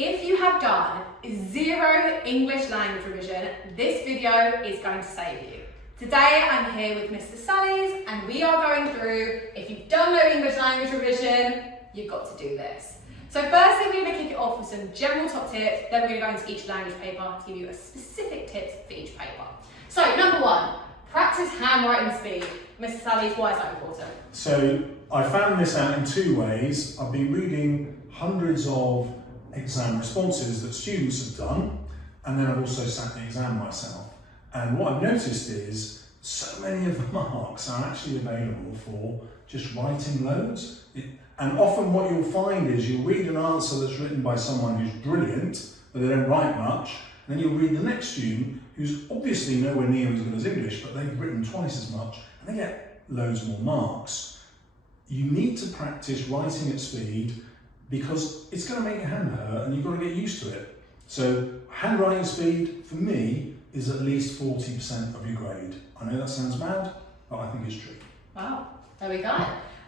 If you have done zero English language revision, this video is going to save you. Today I'm here with Mr. Sally's and we are going through, if you've done no English language revision, you've got to do this. So firstly we're going to kick it off with some general top tips, then we're going to go into each language paper to give you a specific tips for each paper. So number one, practice handwriting speed. Mr. Sally's, why is that important? So I found this out in two ways. I've been reading hundreds of exam responses that students have done, and then I've also sat the exam myself. And what I've noticed is so many of the marks are actually available for just writing loads. And often what you'll find is you'll read an answer that's written by someone who's brilliant, but they don't write much, and then you'll read the next student who's obviously nowhere near as good as English, but they've written twice as much, and they get loads more marks. You need to practice writing at speed because it's going to make your hand hurt and you've got to get used to it. So handwriting speed, for me, is at least 40% of your grade. I know that sounds bad, but I think it's true. Wow, there we go.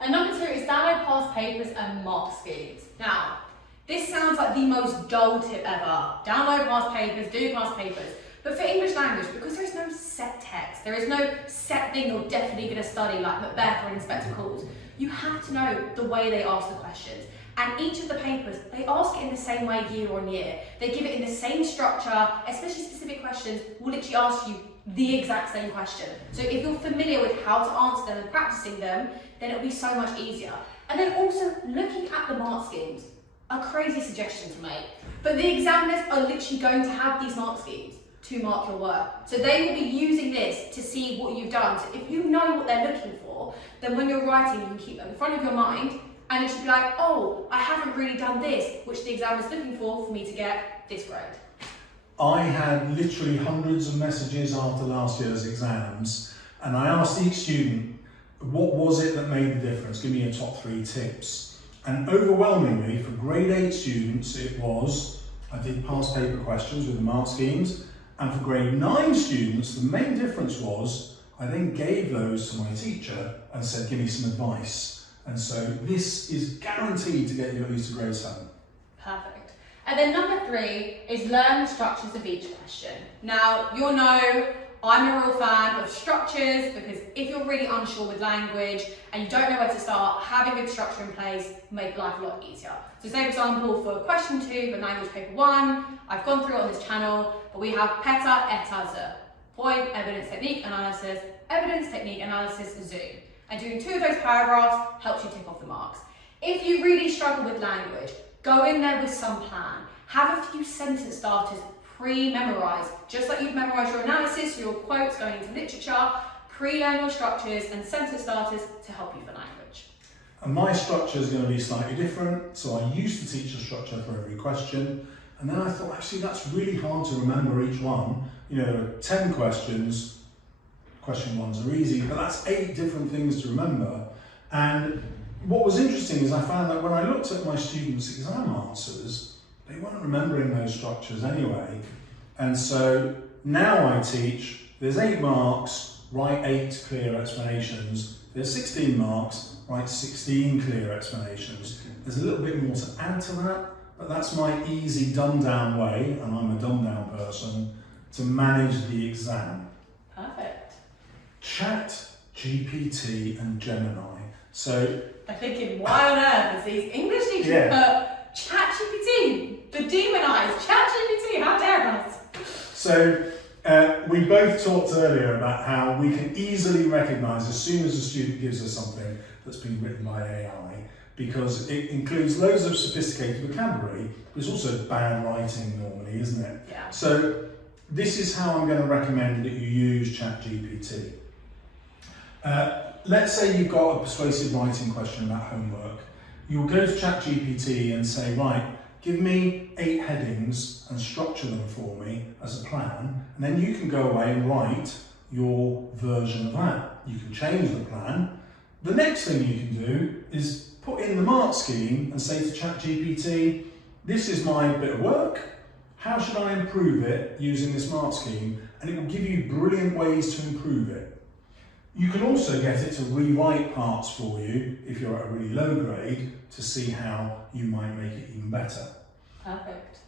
And number two is download past papers and mark schemes. Now, this sounds like the most dull tip ever. Download past papers, do past papers. But for English language, because there is no set text, there is no set thing you're definitely going to study like Macbeth or Inspector Calls, you have to know the way they ask the questions. And each of the papers, they ask it in the same way year on year. They give it in the same structure, especially specific questions will literally ask you the exact same question. So if you're familiar with how to answer them and practicing them, then it'll be so much easier. And then also looking at the mark schemes, a crazy suggestion to make, but the examiners are literally going to have these mark schemes to mark your work. So they will be using this to see what you've done. So if you know what they're looking for, then when you're writing, you can keep them in front of your mind and it should be like, oh, I haven't really done this, which the examiner's looking for me to get this grade. I had literally hundreds of messages after last year's exams, and I asked each student, what was it that made the difference? Give me your top 3 tips. And overwhelmingly, for grade 8 students, it was, I did past paper questions with the mark schemes, and for grade 9 students, the main difference was, I then gave those to my teacher and said, give me some advice. And so this is guaranteed to get you at least a grade 7. Perfect. And then number 3 is learn the structures of each question. Now, you'll know I'm a real fan of structures because if you're really unsure with language and you don't know where to start, having a good structure in place make life a lot easier. So say for example, for question 2, for language paper 1, I've gone through it on this channel, but we have PETA, ETA, ZE. Point, evidence, technique, analysis, evidence, technique, analysis, zoom. And doing 2 of those paragraphs helps you tick off the marks. If you really struggle with language, go in there with some plan. Have a few sentence starters pre-memorised, just like you've memorised your analysis, your quotes going into literature, pre-learn your structures and sentence starters to help you for language. And my structure is going to be slightly different. So I used to teach a structure for every question. And then I thought, actually, that's really hard to remember each one. You know, there are 10 questions. Question 1s are easy, but that's 8 different things to remember. And what was interesting is I found that when I looked at my students' exam answers, they weren't remembering those structures anyway. And so now I teach, there's 8 marks, write 8 clear explanations. There's 16 marks, write 16 clear explanations. There's a little bit more to add to that, but that's my easy dumbed down way, and I'm a dumbed down person, to manage the exam. Perfect. Chat, GPT and Gemini. So I'm thinking, why on earth is these English teachers put ChatGPT, the demonized ChatGPT, how dare us? So we both talked earlier about how we can easily recognise as soon as a student gives us something that's been written by AI, because it includes loads of sophisticated vocabulary, but it's also bad writing normally, isn't it? Yeah. So this is how I'm going to recommend that you use ChatGPT. Let's say you've got a persuasive writing question about homework. You'll go to ChatGPT and say, right, give me 8 headings and structure them for me as a plan, and then you can go away and write your version of that. You can change the plan. The next thing you can do is put in the mark scheme and say to ChatGPT, this is my bit of work. How should I improve it using this mark scheme? And it will give you brilliant ways to improve it. You can also get it to rewrite parts for you if you're at a really low grade to see how you might make it even better. Perfect.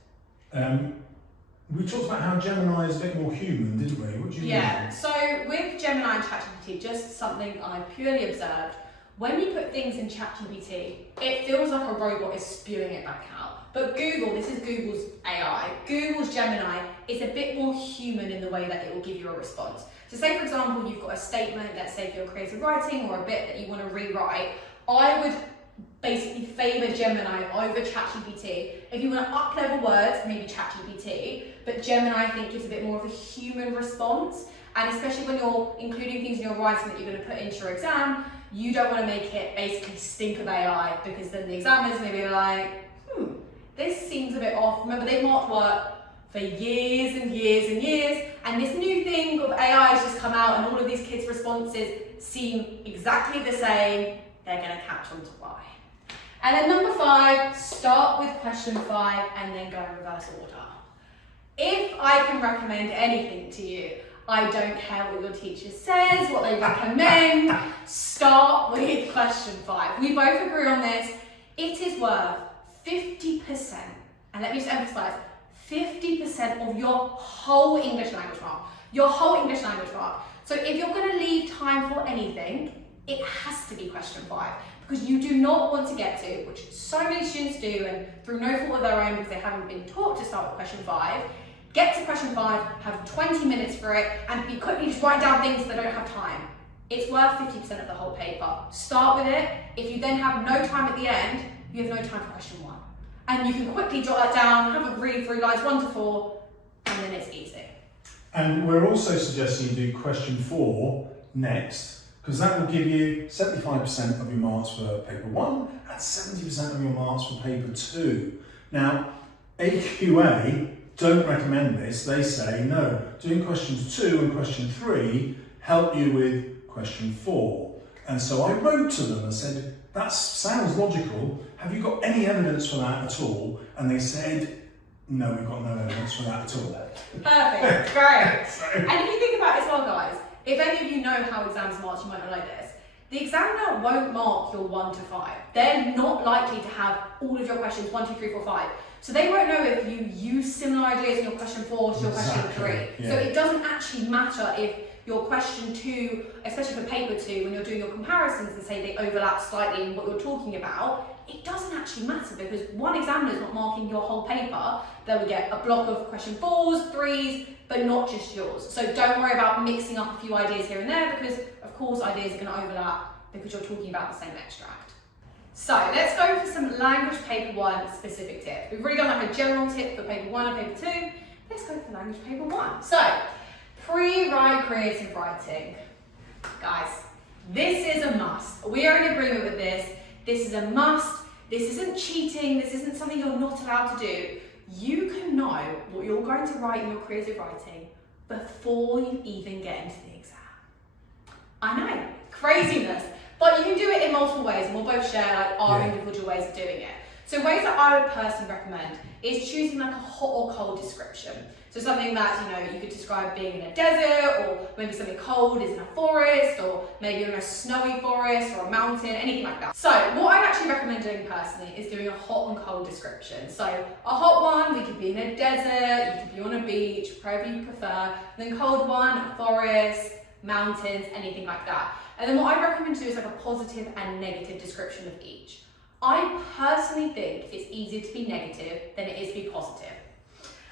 We talked about how Gemini is a bit more human, didn't we? What do you Yeah, mean? so with Gemini and ChatGPT, just something I purely observed, when you put things in ChatGPT, it feels like a robot is spewing it back out. But Google, this is Google's AI, Google's Gemini is a bit more human in the way that it will give you a response. So say for example, you've got a statement, let's say for your creative writing or a bit that you want to rewrite, I would basically favour Gemini over ChatGPT. If you want to up-level words, maybe ChatGPT, but Gemini I think gives a bit more of a human response, and especially when you're including things in your writing that you're going to put into your exam, you don't want to make it basically stink of AI, because then the examiners may be like, this seems a bit off. Remember, they've marked work for years and years and years, and this new thing of AI has just come out and all of these kids' responses seem exactly the same. They're going to catch on to why. And then number 5, start with question 5 and then go in reverse order. If I can recommend anything to you, I don't care what your teacher says, what they recommend, start with question 5. We both agree on this. It is worth 50%, and let me just emphasise, 50% of your whole English language mark. Your whole English language mark. So if you're going to leave time for anything, it has to be question 5. Because you do not want to get to, which so many students do, and through no fault of their own because they haven't been taught to start with question 5, get to question 5, have 20 minutes for it, and you quickly just write down things that don't have time. It's worth 50% of the whole paper. Start with it. If you then have no time at the end, you have no time for question 1. And you can quickly jot that down, have a read through lines 1 to 4, and then it's easy. And we're also suggesting you do question 4 next, because that will give you 75% of your marks for paper 1 and 70% of your marks for paper 2. Now, AQA don't recommend this. They say, no, doing questions 2 and question 3 help you with question 4. And so I wrote to them and said, that sounds logical. Have you got any evidence for that at all? And they said, no, we've got no evidence for that at all. Perfect, great. And if you think about it as well, guys, if any of you know how exams mark, you might not like this. The examiner won't mark your 1 to 5. They're not likely to have all of your questions 1, 2, 3, 4, 5. So they won't know if you use similar ideas in your question 4 to your question 3. Yeah. So it doesn't actually matter if your question 2, especially for paper 2, when you're doing your comparisons and say they overlap slightly in what you're talking about, it doesn't actually matter because one examiner is not marking your whole paper. They will get a block of question 4s, 3s, but not just yours. So don't worry about mixing up a few ideas here and there because of course ideas are going to overlap because you're talking about the same extract. So let's go for some language paper 1 specific tips. We've already done like a general tip for paper 1 and paper 2. Let's go for language paper 1. So pre-write creative writing. Guys, this is a must. We are in agreement with this. This is a must. This isn't cheating. This isn't something you're not allowed to do. You can know what you're going to write in your creative writing before you even get into the exam. I know, craziness. But you can do it in multiple ways, and we'll both share like our individual ways of doing it. So ways that I would personally recommend is choosing like a hot or cold description. So something that you could describe being in a desert, or maybe something cold is in a forest, or maybe you're in a snowy forest or a mountain, anything like that. So what I'd actually recommend doing personally is doing a hot and cold description. So a hot one, we could be in a desert, you could be on a beach, wherever you prefer. And then cold one, a forest, mountains, anything like that. And then what I recommend to do is like a positive and negative description of each. I personally think it's easier to be negative than it is to be positive.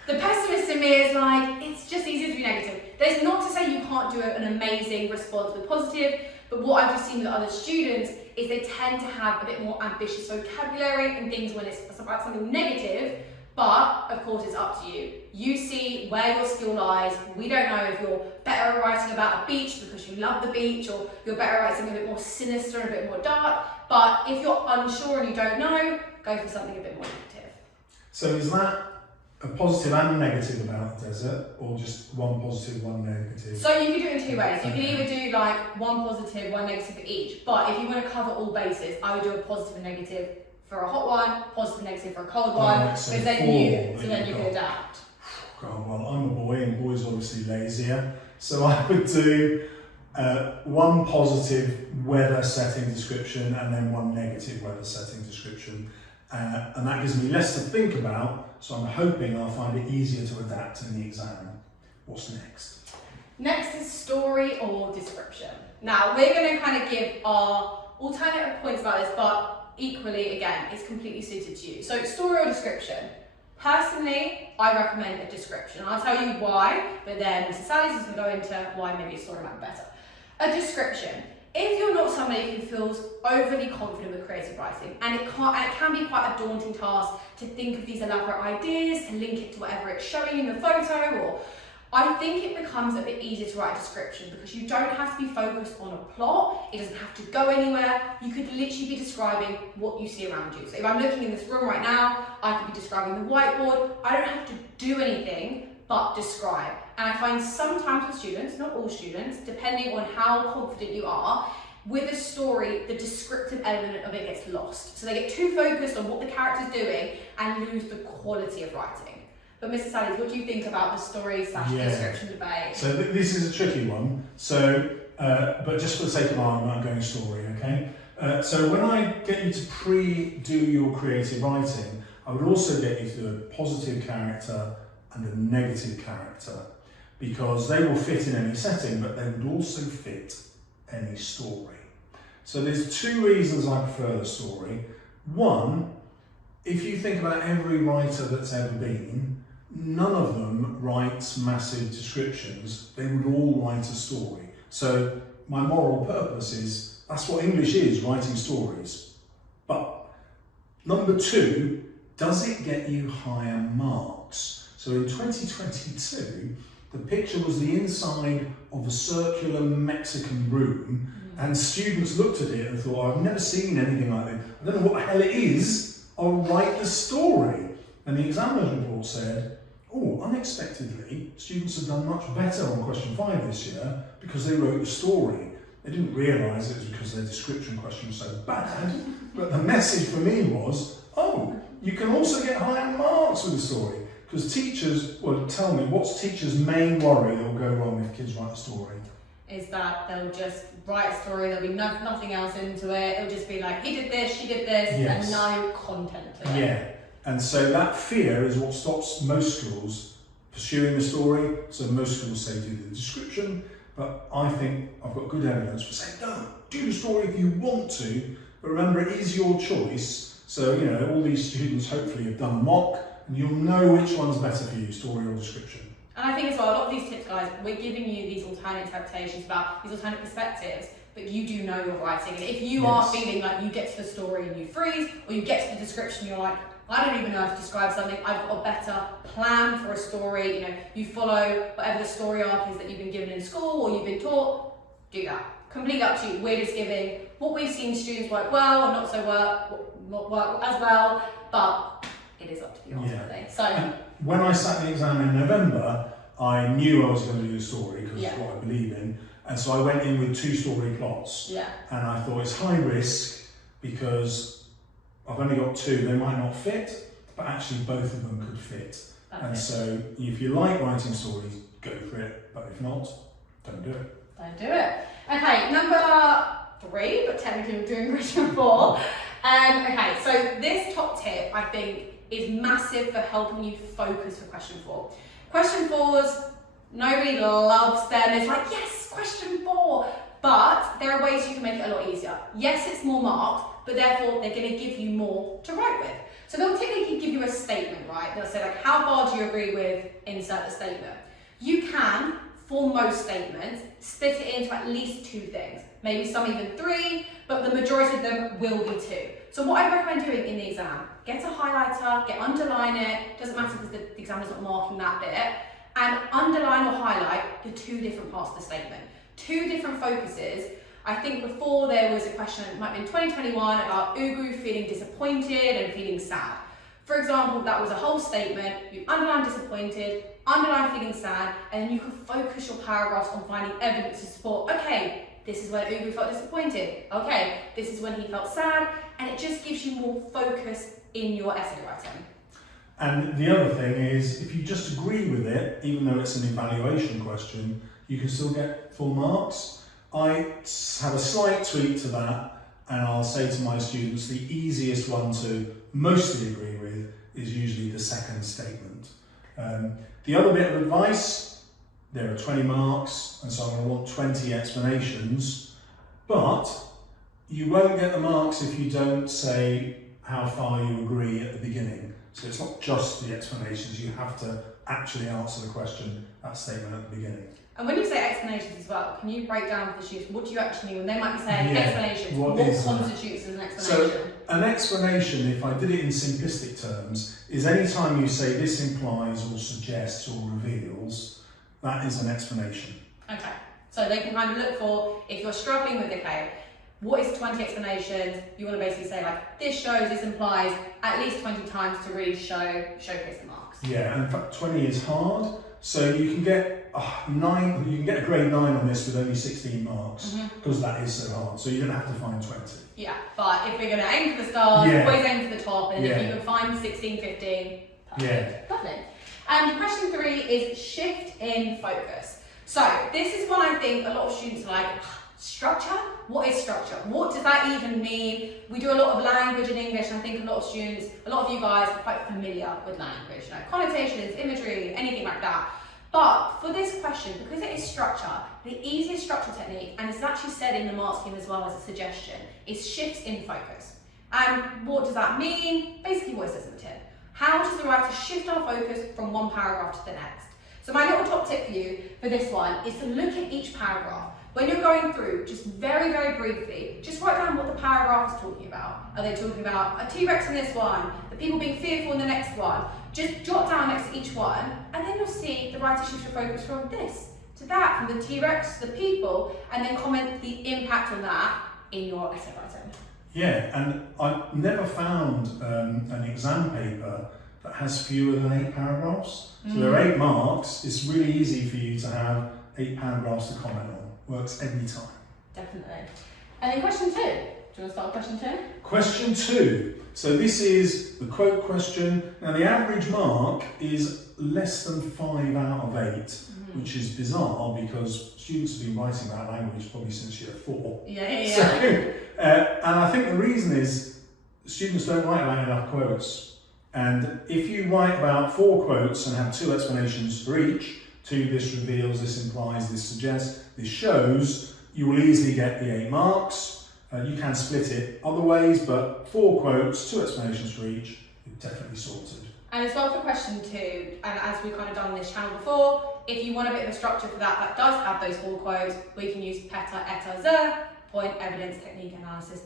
The pessimist in me is like, it's just easier to be negative. There's not to say you can't do an amazing response with positive, but what I've just seen with other students is they tend to have a bit more ambitious vocabulary and things when it's about something negative, but of course it's up to you. You see where your skill lies. We don't know if you're better at writing about a beach because you love the beach, or you're better at writing something a bit more sinister and a bit more dark, but if you're unsure and you don't know, go for something a bit more negative. So is that a positive and a negative about the desert, or just one positive, one negative? So you can do it in 2 ways. You can either do like one positive, one negative for each, but if you want to cover all bases, I would do a positive and negative for a hot one, positive and negative for a cold one, Right, so because then you can adapt. God, well, I'm a boy and boys obviously lazier, so I would do one positive weather setting description and then one negative weather setting description, and that gives me less to think about so I'm hoping I'll find it easier to adapt in the exam. What's next? Next is story or description. Now, we're going to kind of give our alternative points about this, but equally, again, it's completely suited to you. So, story or description. Personally, I recommend a description. I'll tell you why, but then Mrs. Sally's is going to go into why maybe a story might be better. A description. If you're not somebody who feels overly confident with creative writing, and it can be quite a daunting task to think of these elaborate ideas, to link it to whatever it's showing in the photo, or I think it becomes a bit easier to write a description because you don't have to be focused on a plot, it doesn't have to go anywhere, you could literally be describing what you see around you. So if I'm looking in this room right now, I could be describing the whiteboard, I don't have to do anything but describe. And I find sometimes with students, not all students, depending on how confident you are, with a story, the descriptive element of it gets lost. So they get too focused on what the character's doing and lose the quality of writing. But Mr. Sally's, what do you think about the story / description debate? So this is a tricky one. So, but just for the sake of argument, I'm going story, okay? So when I get you to pre-do your creative writing, I would also get you to do a positive character and a negative character, because they will fit in any setting, but they would also fit any story. So there's two reasons I prefer the story. One, if you think about every writer that's ever been, none of them writes massive descriptions, they would all write a story. So my moral purpose is, that's what English is, writing stories. But number two, does it get you higher marks? So in 2022, the picture was the inside of a circular Mexican room, and students looked at it and thought, I've never seen anything like this. I don't know what the hell it is, I'll write the story. And the examiner's report said, oh, unexpectedly, students have done much better on question 5 this year because they wrote the story. They didn't realise it was because their description question was so bad, but the message for me was, oh, you can also get higher marks with a story. Because teachers, well, tell me, what's teachers' main worry that will go wrong if kids write a story? Is that they'll just write a story, there'll be nothing else into it, it'll just be like, he did this, she did this, yes. and no content to it. Yeah, and so that fear is what stops most schools pursuing the story. So most schools say do the description, but I think I've got good evidence for saying, no, do the story if you want to, but remember it is your choice. So, you know, all these students hopefully have done a mock, and you'll know which one's better for you, story or description. And I think as well, a lot of these tips, guys, we're giving you these alternate interpretations about these alternate perspectives, but you do know your writing. And if you are feeling like you get to the story and you freeze, or you get to the description, you're like, I don't even know how to describe something, I've got a better plan for a story, you know, you follow whatever the story arc is that you've been given in school or you've been taught, do that. Completely up to you. We're just giving what we've seen students work well and not so not work as well, but it is up to you ultimately. So when I sat the exam in November, I knew I was going to do the story because it's what I believe in, and so I went in with 2 story plots. Yeah. And I thought it's high risk because I've only got 2, they might not fit, but actually both of them could fit. So if you like writing stories, go for it, but if not, don't do it. Don't do it. Okay, number 3, but technically we're doing question 4. Okay, so this top tip I think is massive for helping you focus for question 4. Question 4s, nobody loves them. It's like, yes, question 4. But there are ways you can make it a lot easier. Yes, it's more marked, but therefore they're going to give you more to write with. So they'll typically give you a statement, right? They'll say like, how far do you agree with, insert the statement. You can, for most statements, split it into at least 2 things. Maybe some even 3, but the majority of them will be 2. So what I recommend doing in the exam, get a highlighter, underline it, doesn't matter because the examiner's not marking that bit, and underline or highlight the 2 different parts of the statement. 2 different focuses. I think before there was a question, it might have been 2021, about Ugu feeling disappointed and feeling sad. For example, that was a whole statement, you underline disappointed, underline feeling sad, and then you can focus your paragraphs on finding evidence to support, okay, this is when Ugu felt disappointed, okay, this is when he felt sad, and it just gives you more focus in your essay writing. And the other thing is, if you just agree with it, even though it's an evaluation question, you can still get full marks. I have a slight tweak to that, and I'll say to my students, the easiest one to mostly agree with is usually the second statement. The other bit of advice, there are 20 marks, and so I'm going to want 20 explanations, but you won't get the marks if you don't say how far you agree at the beginning. So it's not just the explanations, you have to actually answer the question, that statement at the beginning. And when you say explanations as well, can you break down for the students, what do you actually mean? When they might be saying Yeah, explanations, what what is that? constitutes as an explanation? So an explanation, if I did it in simplistic terms, is any time you say this implies or suggests or reveals, that is an explanation. Okay, so they can kind of look for, if you're struggling with, okay, what is 20 explanations? You want to basically say like, this shows, this implies, at least 20 times to really showcase the marks. Yeah, and in fact 20 is hard, so you can get a grade 9 on this with only 16 marks, because that is so hard, so you're going to have to find 20. Yeah, but if we're going to aim for the stars, always aim for the top, and if you can find 16, 15, perfect. Lovely. And question 3 is shift in focus. So this is one I think a lot of students are like, structure? What is structure? What does that even mean? We do a lot of language in English, and I think a lot of students, a lot of you guys are quite familiar with language, you know, connotations, imagery, anything like that. But for this question, because it is structure, the easiest structure technique, and it's actually said in the mark scheme as well as a suggestion, is shifts in focus. And what does that mean? Basically what it says in the tip. How does the writer shift our focus from one paragraph to the next? So my little top tip for you for this one is to look at each paragraph. When you're going through, just very, very briefly, just write down what the paragraph is talking about. Are they talking about a T-Rex in this one, the people being fearful in the next one? Just jot down next to each one, and then you'll see the writer shifts your focus from this to that, from the T-Rex to the people, and then comment the impact on that in your essay writing. Yeah, and I've never found an exam paper that has fewer than 8 paragraphs. So there are 8 marks. It's really easy for you to have 8 paragraphs to comment on. Works every time. Definitely. And then question 2. Do you want to start with question 2? Question 2. So this is the quote question. Now the average mark is less than 5 out of 8, which is bizarre because students have been writing about language probably since year 4. Yeah. So, and I think the reason is students don't write about enough quotes. And if you write about 4 quotes and have 2 explanations for each, 2, this reveals, this implies, this suggests, this shows, you will easily get the 8 marks. You can split it other ways, but 4 quotes, 2 explanations for each, you're definitely sorted. And as well for question 2, and as we've kind of done on this channel before, if you want a bit of a structure for that does have those 4 quotes, we can use PETA, ETA, ZER, point, evidence, technique, analysis,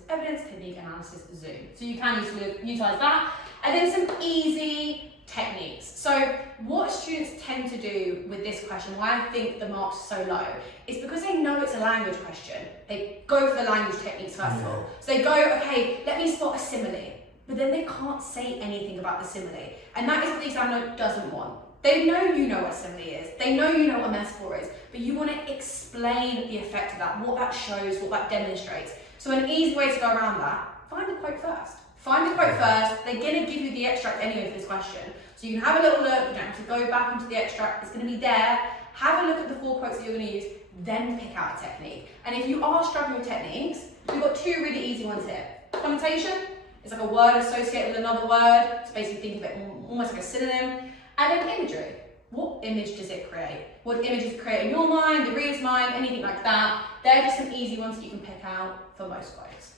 zoom. So you can utilise that. And then some easy techniques. So what students tend to do with this question, why I think the marks are so low, is because they know it's a language question. They go for the language techniques first of all. So they go, okay, let me spot a simile. But then they can't say anything about the simile. And that is what the examiner doesn't want. They know you know what a simile is. They know you know what a metaphor is. But you want to explain the effect of that, what that shows, what that demonstrates. So an easy way to go around that, find the quote first. Find the quote first. They're going to give you the extract anyway for this question. So you can have a little look, you don't have to go back into the extract, it's going to be there. Have a look at the 4 quotes that you're going to use, then pick out a technique. And if you are struggling with techniques, we've got 2 really easy ones here. Connotation is like a word associated with another word, so basically think of it almost like a synonym. And then imagery. What image does it create? What image does it create in your mind, the reader's mind, anything like that? They're just some easy ones that you can pick out for most quotes.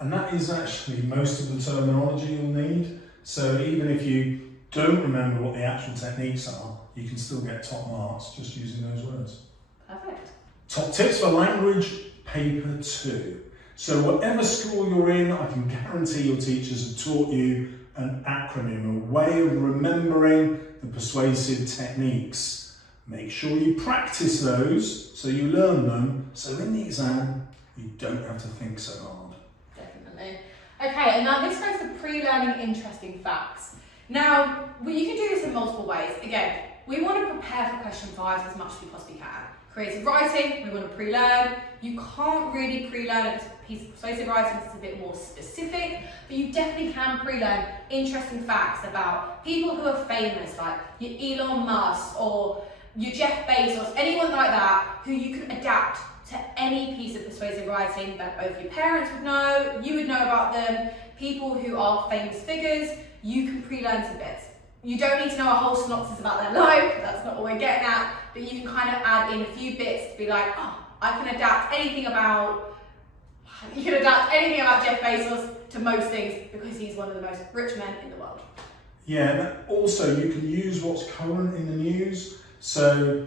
And that is actually most of the terminology you'll need. So even if you don't remember what the actual techniques are, you can still get top marks just using those words. Perfect. Top tips for language paper 2. So whatever school you're in, I can guarantee your teachers have taught you an acronym, a way of remembering the persuasive techniques. Make sure you practice those so you learn them, so in the exam you don't have to think so hard. Definitely. Okay, and now this goes to pre-learning interesting facts. Now, you can do this in multiple ways. Again, we want to prepare for question 5 as much as we possibly can. Creative writing, we want to pre-learn. You can't really pre-learn a piece of persuasive writing because it's a bit more specific, but you definitely can pre-learn interesting facts about people who are famous, like your Elon Musk or your Jeff Bezos, anyone like that, who you can adapt to any piece of persuasive writing that both your parents would know, you would know about them, people who are famous figures. you can pre-learn some bits. You don't need to know a whole synopsis about their life, that's not what we're getting at, but you can kind of add in a few bits to be like, oh, I can adapt anything about Jeff Bezos to most things because he's one of the most rich men in the world. Yeah, and also you can use what's current in the news. So,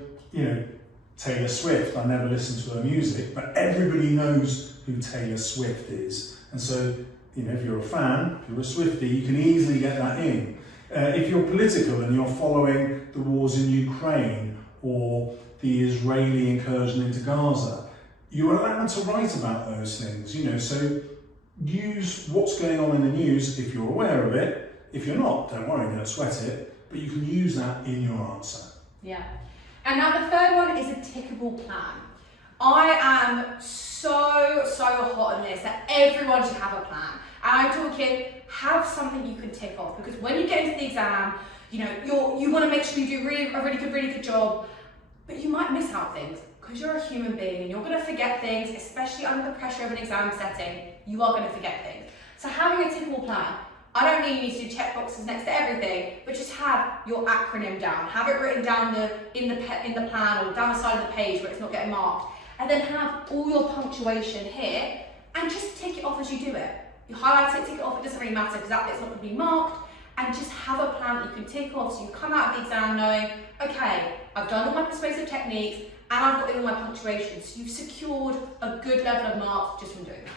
Taylor Swift, I never listen to her music, but everybody knows who Taylor Swift is. And so, if you're a fan, if you're a Swiftie, you can easily get that in. If you're political and you're following the wars in Ukraine or the Israeli incursion into Gaza, you're allowed to write about those things, so use what's going on in the news if you're aware of it. If you're not, don't worry, don't sweat it, but you can use that in your answer. Yeah. And now the third one is a tickable plan. I am so hot on this that everyone should have a plan. And I'm talking, have something you can tick off, because when you get into the exam, you want to make sure you do a really good job, but you might miss out things because you're a human being and you're going to forget things, especially under the pressure of an exam setting. You are going to forget things. So having a tickable plan, I don't need you to do check boxes next to everything, but just have your acronym down. Have it written down in the plan or down the side of the page where it's not getting marked, and then have all your punctuation here, and just tick it off as you do it. You highlight it, tick it off, it doesn't really matter because that bit's not going to be marked, and just have a plan that you can tick off so you come out of the exam knowing, okay, I've done all my persuasive techniques and I've got in all my punctuation, so you've secured a good level of marks just from doing that.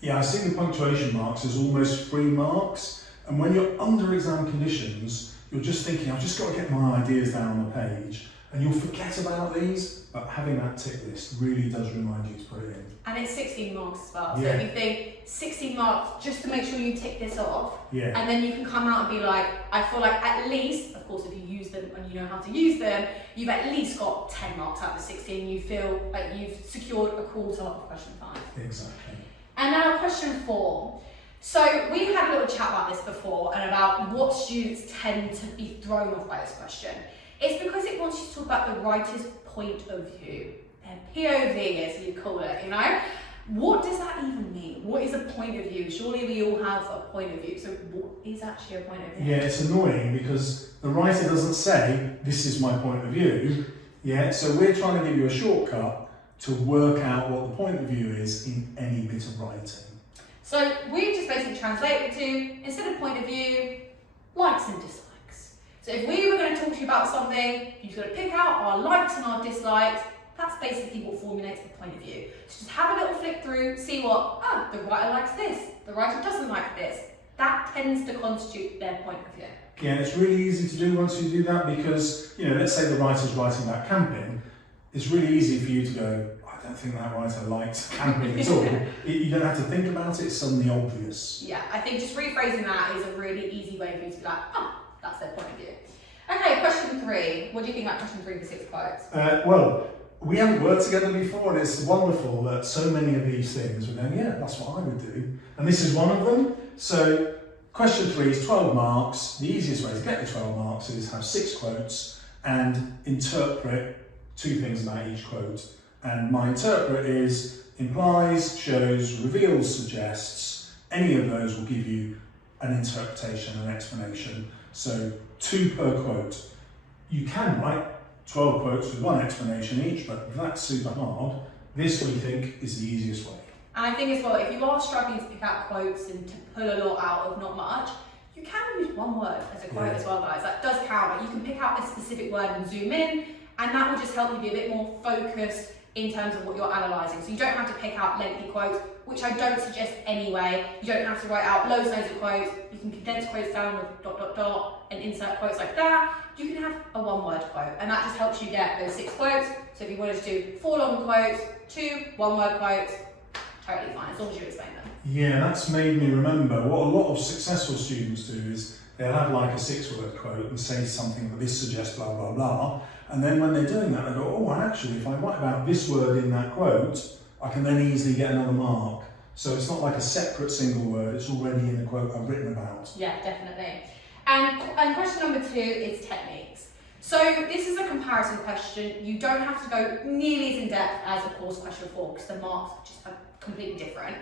Yeah, I see the punctuation marks as almost free marks, and when you're under exam conditions, you're just thinking, I've just got to get my ideas down on the page, and you'll forget about these, but having that tick list really does remind you to put it in. And it's 16 marks as well, Yeah. so if you think 16 marks just to make sure you tick this off, Yeah. and then you can come out and be like, I feel like at least, of course if you use them and you know how to use them, you've at least got 10 marks out of 16, you feel like you've secured a quarter of question 5. Exactly. And now question 4. So we've had a little chat about this before and about what students tend to be thrown off by this question. It's because it wants you to talk about the writer's point of view, their POV as you call it, What does that even mean? What is a point of view? Surely we all have a point of view, so what is actually a point of view? Yeah, it's annoying because the writer doesn't say, this is my point of view, so we're trying to give you a shortcut to work out what the point of view is in any bit of writing. So we've just basically translated to, instead of point of view, likes and dislikes. So if we were going to talk to you about something, you've got to pick out our likes and our dislikes. That's basically what formulates the point of view. So just have a little flick through, see what, the writer likes this, the writer doesn't like this. That tends to constitute their point of view. Yeah, and it's really easy to do once you do that because, let's say the writer's writing about camping, it's really easy for you to go, I don't think that writer likes camping at all. You don't have to think about it, it's suddenly obvious. Yeah, I think just rephrasing that is a really easy way for you to be like, that's their point of view. Okay, question 3. What do you think about question 3 for 6 quotes? Well, we haven't worked together before, and it's wonderful that so many of these things we're going, yeah, that's what I would do. And this is one of them. So, question 3 is 12 marks. The easiest way to get the 12 marks is have 6 quotes and interpret 2 things about each quote. And my interpret is implies, shows, reveals, suggests. Any of those will give you an interpretation, an explanation. So 2 per quote. You can write 12 quotes with 1 explanation each, but that's super hard. This we think is the easiest way. And I think as well, if you are struggling to pick out quotes and to pull a lot out of not much, you can use 1 word as a quote as well, guys. That does count. Like, you can pick out a specific word and zoom in, and that will just help you be a bit more focused in terms of what you're analysing. So you don't have to pick out lengthy quotes, which I don't suggest anyway. You don't have to write out loads and loads of quotes. You can condense quotes down with ... and insert quotes like that. You can have a 1-word quote, and that just helps you get those 6 quotes. So if you wanted to do 4 long quotes, 2 1-word quotes, totally fine, as long as you explain them. Yeah, that's made me remember what a lot of successful students do is they'll have like a 6-word quote and say something that this suggests blah, blah, blah. And then when they're doing that, they go, oh, and actually, if I write about this word in that quote, I can then easily get another mark. So it's not like a separate single word, it's already in the quote I've written about. Yeah, definitely. And question number 2 is techniques. So this is a comparison question. You don't have to go nearly as in depth as, of course, question 4, because the marks just are completely different.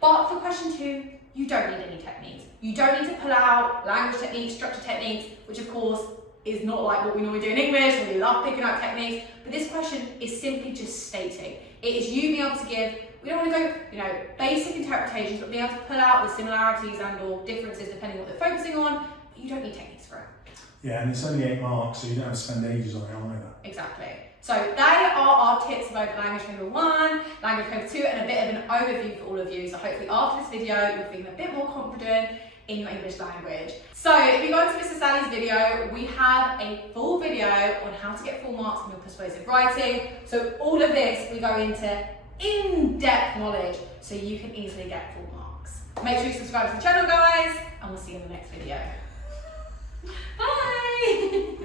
But for question 2, you don't need any techniques. You don't need to pull out language techniques, structure techniques, which of course is not like what we normally do in English, where we love picking out techniques, but this question is simply just stating. It is you being able to give, we don't want to go, basic interpretations, but being able to pull out the similarities and or differences depending on what they're focusing on, but you don't need techniques for it. Yeah, and it's only 8 marks, so you don't have to spend ages on it either. Exactly. So they are our tips about language paper 1, language paper 2, and a bit of an overview for all of you. So hopefully after this video, you're feeling a bit more confident in your English language. So if you go into Mr. Sally's video, we have a full video on how to get full marks in your persuasive writing. So all of this, we go into in-depth knowledge so you can easily get full marks. Make sure you subscribe to the channel, guys, and we'll see you in the next video. Bye!